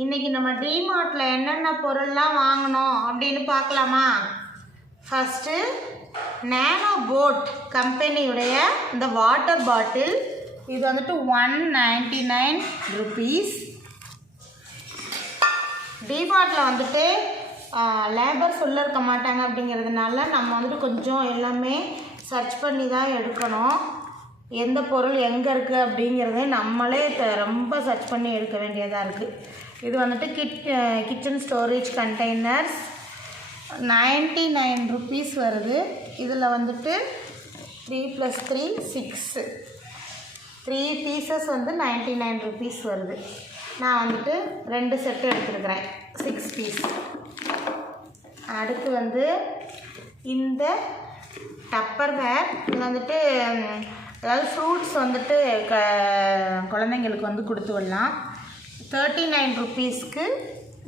இன்னைக்கு நம்ம டிமார்ட்டில் என்னென்ன பொருள்லாம் வாங்கணும் அப்படின்னு பார்க்கலாமா? ஃபஸ்ட்டு நேனோ போட் கம்பெனியுடைய இந்த வாட்டர் பாட்டில் இது வந்துட்டு ஒன் நைன்டி நைன் ருபீஸ் டிமார்ட்டில் வந்துட்டு லேபர் சொல்ல இருக்க மாட்டாங்க அப்படிங்கிறதுனால நம்ம வந்துட்டு கொஞ்சம் எல்லாமே சர்ச் பண்ணி தான் எடுக்கணும். எந்த பொருள் எங்கே இருக்குது அப்படிங்கிறதே நம்மளே த- ரொம்ப சர்ச் பண்ணி எடுக்க வேண்டியதாக இருக்குது இது வந்துட்டு kit kitchen storage containers ninety nine rupees வருது. இதில் வந்துட்டு three plus three six three pieces வந்து நைன்ட்டி நைன் ருபீஸ் வருது. நான் வந்துட்டு ரெண்டு செட்டு எடுத்துருக்குறேன் சிக்ஸ் பீஸ் அடுத்து வந்து இந்த டப்பர் வேர் இது வந்துட்டு அதாவது ஃப்ரூட்ஸ் வந்துட்டு க குழந்தைங்களுக்கு வந்து கொடுத்து விடலாம். தேர்ட்டி நைன் ருபீஸ்க்கு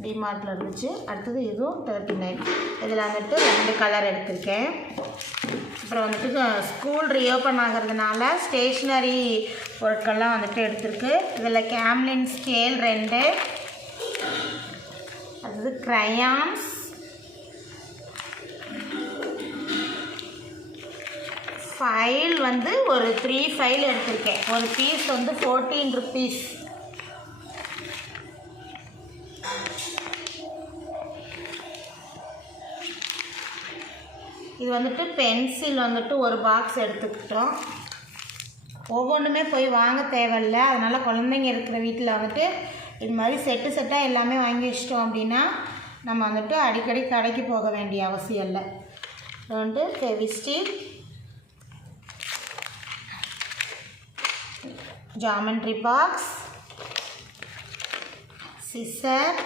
டிமார்ட்டில் இருந்துச்சு. அடுத்தது இதுவும் தேர்ட்டி நைன் இதில் வந்துட்டு ரெண்டு கலர் எடுத்திருக்கேன். அப்புறம் வந்துட்டு ஸ்கூல் ரீஓப்பன் ஆகிறதுனால ஸ்டேஷ்னரி பொருட்கள்லாம் வந்துட்டு எடுத்திருக்கு. இதில் கேம்லின் ஸ்கேல் ரெண்டு. அடுத்தது க்ரையான்ஸ் ஃபைல் வந்து ஒரு த்ரீ ஃபைல் எடுத்திருக்கேன். ஒரு பீஸ் வந்து ஃபோர்டீன் ருபீஸ் இது வந்துட்டு பென்சில் வந்துட்டு ஒரு பாக்ஸ் எடுத்துக்கிட்டோம். ஒவ்வொன்றுமே போய் வாங்க தேவையில்ல. அதனால் குழந்தைங்க இருக்கிற வீட்டில் வந்துட்டு இது மாதிரி செட்டு செட்டாக எல்லாமே வாங்கி வச்சிட்டோம் அப்படின்னா நம்ம வந்துட்டு அடிக்கடி கடைக்கு போக வேண்டிய அவசியம் இல்லை. வந்துட்டு ஃபெவிஸ்டிக் ஜாமெண்ட்ரி பாக்ஸ். சிசர்.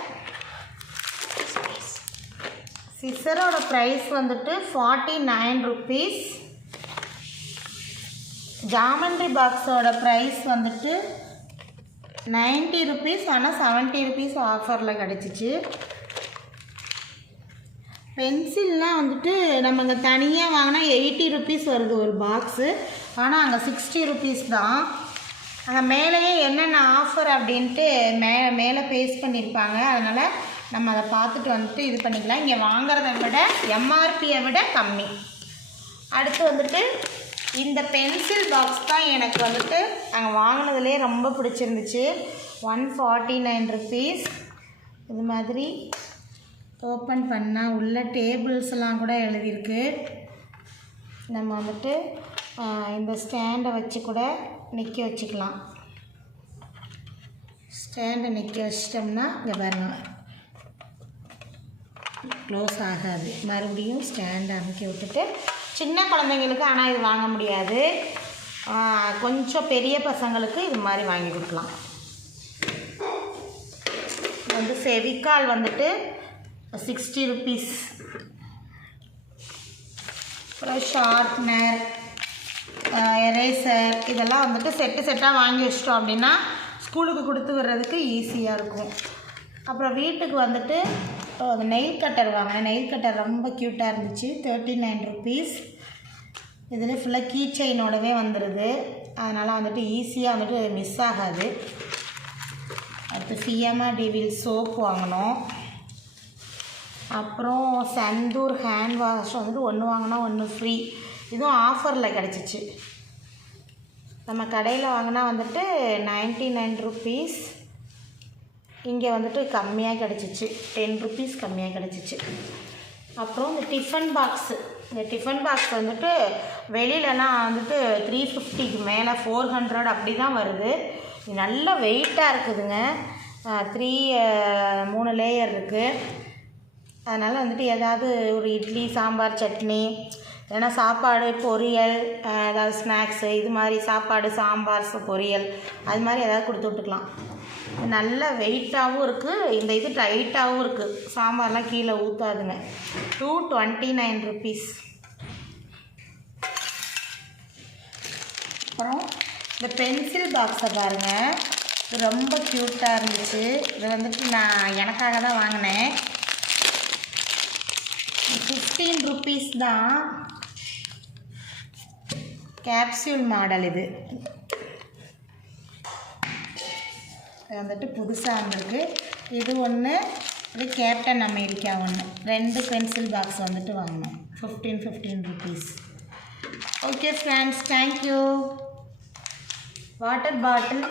சிசரோட ப்ரைஸ் வந்துட்டு ஃபார்ட்டி நைன் ருபீஸ் ஜாமெண்ட்ரி பாக்ஸோட ப்ரைஸ் வந்துட்டு நைன்ட்டி ருபீஸ் ஆனால் செவன்ட்டி ருபீஸ் ஆஃபரில் கிடச்சிச்சு. பென்சில்லாம் வந்துட்டு நம்ம இங்கே தனியாக வாங்கினா எயிட்டி ருபீஸ் வருது ஒரு பாக்ஸு ஆனால் அங்கே சிக்ஸ்டி ருபீஸ் தான். அங்கே மேலேயே என்னென்ன ஆஃபர் அப்படின்ட்டு மே மேலே பேஸ் பண்ணியிருப்பாங்க அதனால் நம்ம அதை பார்த்துட்டு வந்துட்டு இது பண்ணிக்கலாம். இங்கே வாங்குறத விட எம்ஆர்பியை விட கம்மி. அடுத்து வந்துட்டு இந்த பென்சில் பாக்ஸ் தான் எனக்கு வந்துட்டு அங்கே வாங்கினதுலேயே ரொம்ப பிடிச்சிருந்துச்சு. ஒன் ஃபார்ட்டி நைன் ருபீஸ் இது மாதிரி ஓப்பன் பண்ணால் உள்ள டேபிள்ஸ்லாம் கூட எழுதியிருக்கு. நம்ம வந்துட்டு இந்த ஸ்டாண்டை வச்சு கூட நிற்க வச்சுக்கலாம். ஸ்டாண்டை நிற்க வச்சிட்டோம்னா இங்கே பாருங்கள் க்ளோஸ் ஆகாது. மறுபடியும் ஸ்டாண்ட் அமைக்க விட்டுட்டு சின்ன குழந்தைங்களுக்கு ஆனால் இது வாங்க முடியாது. கொஞ்சம் பெரிய பசங்களுக்கு இது மாதிரி வாங்கி கொடுக்கலாம். வந்து செவிக்கால் வந்துட்டு சிக்ஸ்டி ருபீஸ் அப்புறம் ஷார்ப்னர் எரேசர் இதெல்லாம் வந்துட்டு செட்டு செட்டாக வாங்கி வச்சிட்டோம் அப்படின்னா ஸ்கூலுக்கு கொடுத்து விடுறதுக்கு ஈஸியாக இருக்கும். அப்புறம் வீட்டுக்கு வந்துட்டு அந்த நெயில் கட்டர் வாங்கினேன் நெயில் கட்டர் ரொம்ப க்யூட்டாக இருந்துச்சு. தேர்ட்டி நைன் ருபீஸ் இதில் ஃபுல்லாக கீ செயினோடவே வந்துடுது அதனால் வந்துட்டு ஈஸியாக வந்துட்டு மிஸ் ஆகாது. அடுத்து ஃபியமா டிவில் சோப் வாங்கினோம் அப்புறம் சந்தூர் ஹேண்ட் வாஷ் வந்துட்டு ஒன்று வாங்கினா ஒன்று ஃப்ரீ இதுவும் ஆஃபரில் கிடச்சிச்சு. நம்ம கடையில் வாங்கினா வந்துட்டு நைன்ட்டி நைன் ருபீஸ். இங்கே வந்துட்டு கம்மியாக கிடச்சிச்சு. டென் ருபீஸ் கம்மியாக கிடச்சிச்சு. அப்புறம் இந்த டிஃபன் பாக்ஸு. இந்த டிஃபன் பாக்ஸ் வந்துட்டு வெளியிலலாம் வந்துட்டு த்ரீ ஃபிஃப்டிக்கு மேலே ஃபோர் ஹண்ட்ரட் அப்படி தான் வருது. இது நல்ல வெயிட்டாக இருக்குதுங்க. த்ரீ மூணு லேயர் இருக்குது அதனால் வந்துட்டு ஏதாவது ஒரு இட்லி சாம்பார் சட்னி ஏன்னா சாப்பாடு பொரியல் ஏதாவது ஸ்நாக்ஸு இது மாதிரி சாப்பாடு சாம்பார் பொரியல் அது மாதிரி ஏதாவது கொடுத்து விட்டுக்கலாம். நல்ல வெயிட்டாகவும் இருக்குது இந்த இது டைட்டாகவும் இருக்குது சாம்பார்லாம் கீழே ஊற்றாதுங்க டூ டுவெண்ட்டி நைன் ருபீஸ் அப்புறம் இந்த பென்சில் பாக்ஸை பாருங்கள் இது ரொம்ப க்யூட்டாக இருந்துச்சு. இது வந்துட்டு நான் எனக்காக தான் வாங்கினேன். ஃபிஃப்டீன் ருபீஸ் தான். கேப்சியூல் மாடல் இது. வந்துட்டு புதுசாக வந்திருக்கு. இது ஒன்று இது கேப்டன் அமெரிக்கா ஒன்று ரெண்டு பென்சில் பாக்ஸ் வந்துட்டு வாங்கினோம் fifteen fifteen rupees okay friends thank you water bottle